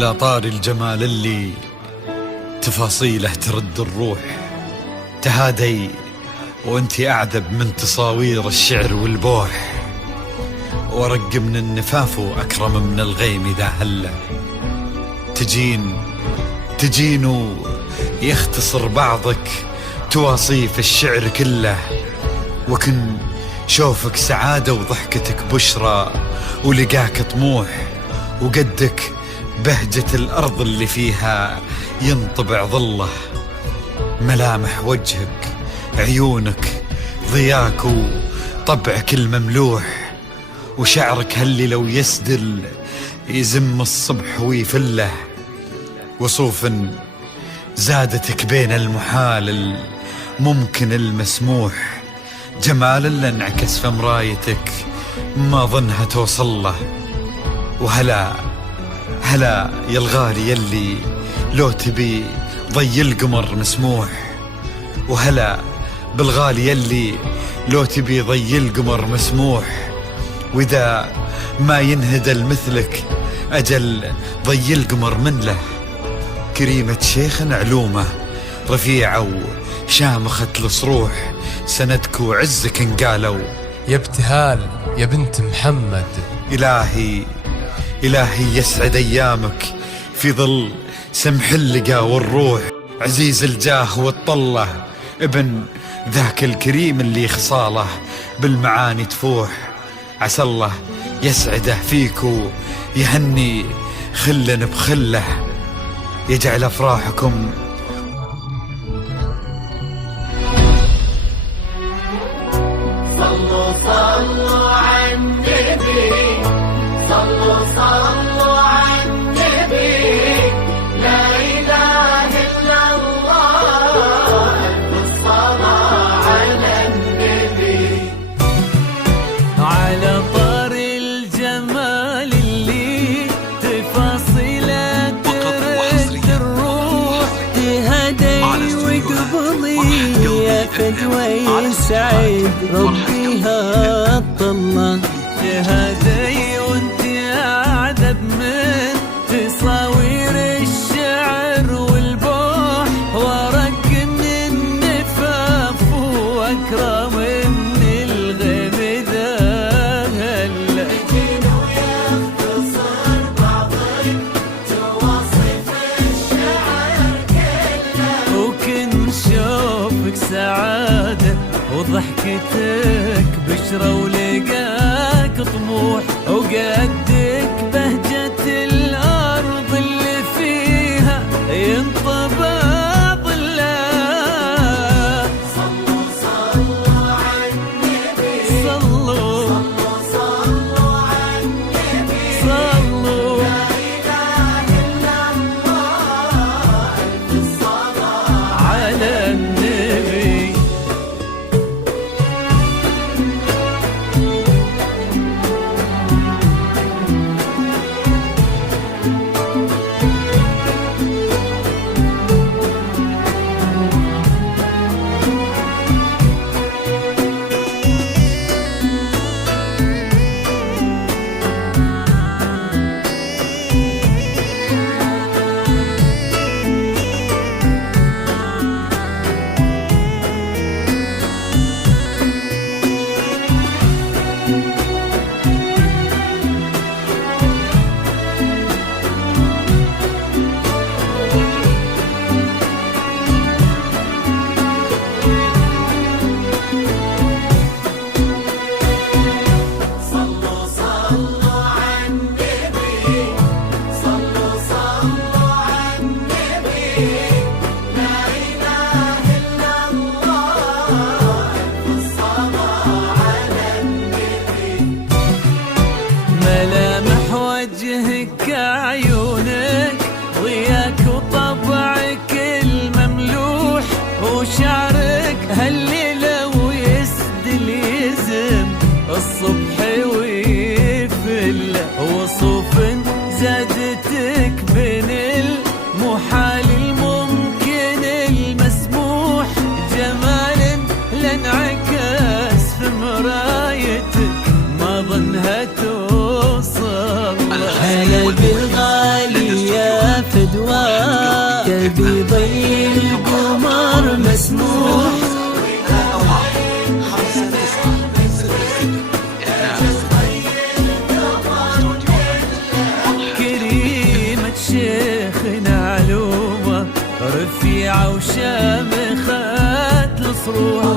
على طار الجمال اللي تفاصيله ترد الروح، تهادي وانتي أعذب من تصاوير الشعر والبوح، ورق من النفاف وأكرم من الغيم إذا هلا تجين يختصر بعضك تواصيف الشعر كله، وكن شوفك سعادة وضحكتك بشرى ولقاك طموح، وقدك بهجة الأرض اللي فيها ينطبع ظله، ملامح وجهك عيونك ضياك وطبعك المملوح، وشعرك هاللي لو يسدل يزم الصبح ويفله، وصوف زادتك بين المحال الممكن المسموح، جمال اللي انعكس في مرايتك ما ظنها توصل له، وهلا يا الغالي يلي لو تبي ضي القمر مسموح، وهلا بالغالي يلي لو تبي ضي القمر مسموح، وإذا ما ينهدل مثلك أجل ضي القمر من له، كريمة شيخ علومه رفيعة وشامخة الصروح، سندك وعزك انقالوا يا ابتهال يا بنت محمد. إلهي يسعد أيامك في ظل سمح اللقا والروح، عزيز الجاه والطلة ابن ذاك الكريم اللي خصاله بالمعاني تفوح، عسى الله يسعده فيك ويهني خلا بخله، يجعل أفراحكم صلوا على النبي، صلوا على النبي، لا إله إلا الله، الصلاة على النبي. على طار الجمال اللي تفاصيله ترد الروح، تهدي وقبلي يا فدوى يسعد ربيها الطلة، تهدي وانت أعذب من تصاوير الشعر والبوح، ورق من النفاف وأكرم من الغيم ذا هلا، ويختصر بعضك تواصف الشعر كله، وكن شوفك سعادة وضحكتك بشرى ولقاك طموح، وقدك بهجة الأرض اللي فيها ينطبع ظله. صلوا على النبي، صلوا على النبي، صلوا لا إله إلا الله، الصلاة على النبي. ببيض القمر مسموح. كريمة شيخنا علومة رفيعة وشامخة الصروح.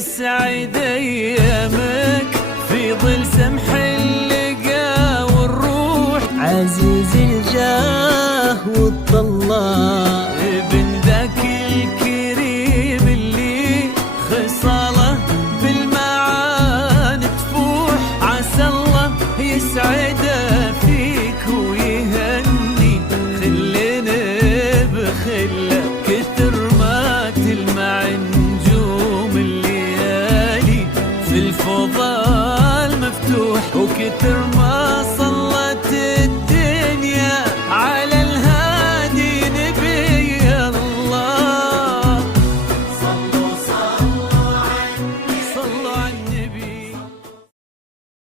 سعيد ايامك في ظل سمح اللقا والروح. عزيز الجاه والطلال ابن ذاك الكريم اللي خصاله بالمعاني تفوح. عسى الله يسعده فيك ويهني خلنا بخله كثر ما تلمع نجوم الليالي في الفضاء المفتوح. وكثر